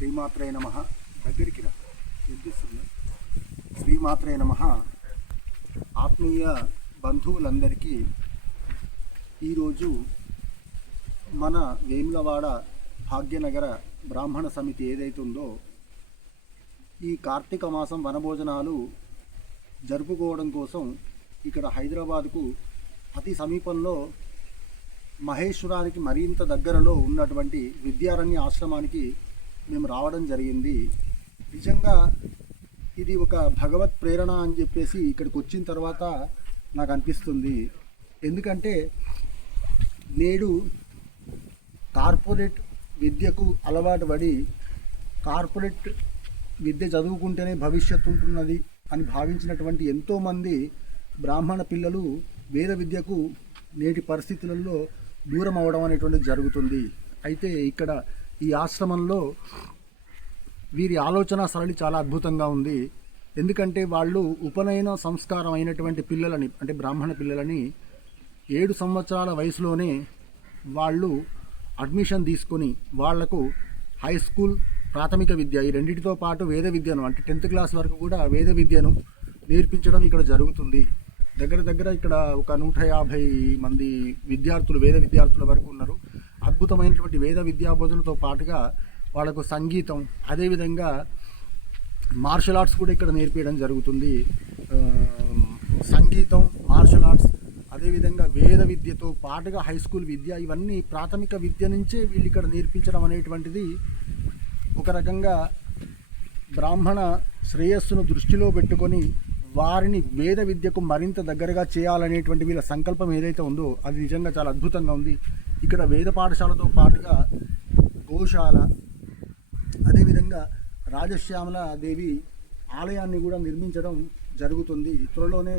శ్రీమాత్రే నమ. దగ్గరికి రా. వినిపిస్తుంది శ్రీమాత్రే నమ. ఆత్మీయ బంధువులందరికీ ఈరోజు మన వేములవాడ భాగ్యనగర బ్రాహ్మణ సమితి ఏదైతే ఉందో ఈ కార్తీక మాసం వనభోజనాలు జరుపుకోవడం కోసం ఇక్కడ హైదరాబాద్కు అతి సమీపంలో మహేశ్వరానికి మరింత దగ్గరలో ఉన్నటువంటి విద్యారణ్య ఆశ్రమానికి మేము రావడం జరిగింది. నిజంగా ఇది ఒక భగవత్ ప్రేరణ అని చెప్పేసి ఇక్కడికి వచ్చిన తర్వాత నాకు అనిపిస్తుంది. ఎందుకంటే నేడు కార్పొరేట్ విద్యకు అలవాటు పడి కార్పొరేట్ విద్య చదువుకుంటేనే భవిష్యత్తు ఉంటున్నది అని భావించినటువంటి ఎంతోమంది బ్రాహ్మణ పిల్లలు వేద విద్యకు నేటి పరిస్థితులలో దూరం అవడం అనేటువంటిది జరుగుతుంది. అయితే ఇక్కడ ఈ ఆశ్రమంలో వీరి ఆలోచన సరళి చాలా అద్భుతంగా ఉంది. ఎందుకంటే వాళ్ళు ఉపనయన సంస్కారం అయినటువంటి పిల్లలని అంటే బ్రాహ్మణ పిల్లలని ఏడు సంవత్సరాల వయసులోనే వాళ్ళు అడ్మిషన్ తీసుకొని వాళ్ళకు హై స్కూల్ ప్రాథమిక విద్య ఈ రెండింటితో పాటు వేద విద్యను అంటే టెన్త్ క్లాస్ వరకు కూడా వేద విద్యను నేర్పించడం ఇక్కడ జరుగుతుంది. దగ్గర దగ్గర ఇక్కడ ఒక నూట యాభై మంది విద్యార్థులు వేద విద్యార్థుల వరకు ఉన్నారు. అద్భుతమైనటువంటి వేద విద్యా బోధనతో పాటుగా వాళ్ళకు సంగీతం అదేవిధంగా మార్షల్ ఆర్ట్స్ కూడా ఇక్కడ నేర్పించడం జరుగుతుంది. సంగీతం మార్షల్ ఆర్ట్స్ అదేవిధంగా వేద విద్యతో పాటుగా హై స్కూల్ విద్య ఇవన్నీ ప్రాథమిక విద్య నుంచే వీళ్ళు ఇక్కడ నేర్పించడం అనేటువంటిది ఒక రకంగా బ్రాహ్మణ శ్రేయస్సును దృష్టిలో పెట్టుకొని వారిని వేద విద్యకు మరింత దగ్గరగా చేయాలనేటువంటి వీళ్ళ సంకల్పం ఏదైతే ఉందో అది నిజంగా చాలా అద్భుతంగా ఉంది. ఇక్కడ వేద పాఠశాలతో పాటుగా గోశాల అదేవిధంగా రాజశ్యామల దేవి ఆలయాన్ని కూడా నిర్మించడం జరుగుతుంది. త్వరలోనే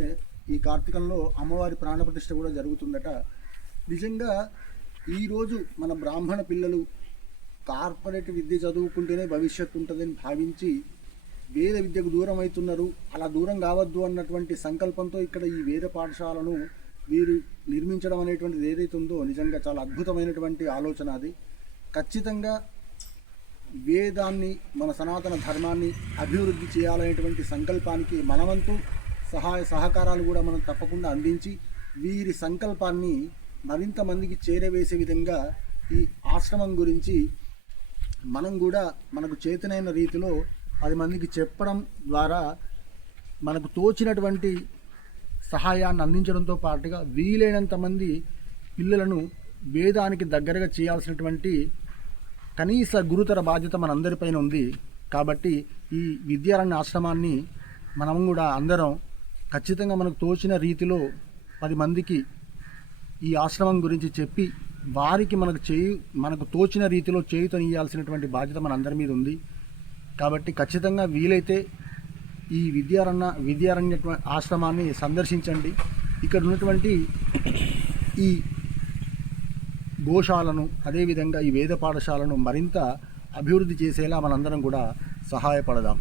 ఈ కార్తీకంలో అమ్మవారి ప్రాణప్రతిష్ఠ కూడా జరుగుతుందట. నిజంగా ఈరోజు మన బ్రాహ్మణ పిల్లలు కార్పొరేట్ విద్య చదువుకుంటేనే భవిష్యత్తు ఉంటుందని భావించి వేద విద్యకు దూరం అవుతున్నారు అలా దూరం కావద్దు అన్నటువంటి సంకల్పంతో ఇక్కడ ఈ వేద పాఠశాలను వీరు నిర్మించడం అనేటువంటిది ఏదైతే ఉందో నిజంగా చాలా అద్భుతమైనటువంటి ఆలోచన అది. ఖచ్చితంగా వేదాన్ని మన సనాతన ధర్మాన్ని అభివృద్ధి చేయాలనేటువంటి సంకల్పానికి మనవంతు సహాయ సహకారాలు కూడా మనం తప్పకుండా అందించి వీరి సంకల్పాన్ని మరింత మందికి చేరవేసే విధంగా ఈ ఆశ్రమం గురించి మనం కూడా మనకు చేతనైన రీతిలో పది మందికి చెప్పడం ద్వారా మనకు తోచినటువంటి సహాయాన్ని అందించడంతో పాటుగా వీలైనంత మంది పిల్లలను వేదానికి దగ్గరగా చేయాల్సినటువంటి కనీస గురుతర బాధ్యత మనందరిపైన ఉంది. కాబట్టి ఈ విద్యారణ్య ఆశ్రమాన్ని మనం కూడా అందరం ఖచ్చితంగా మనకు తోచిన రీతిలో పది మందికి ఈ ఆశ్రమం గురించి చెప్పి వారికి మనకు చేయు మనకు తోచిన రీతిలో చేయుతనియాల్సినటువంటి బాధ్యత మన అందరి మీద ఉంది. కాబట్టి ఖచ్చితంగా వీలైతే ఈ విద్యారణ్య విద్యారణ్య ఆశ్రమాన్ని సందర్శించండి. ఇక్కడ ఉన్నటువంటి ఈ గోశాలను అదేవిధంగా ఈ వేద పాఠశాలను మరింత అభివృద్ధి చేసేలా మనందరం కూడా సహాయపడదాం.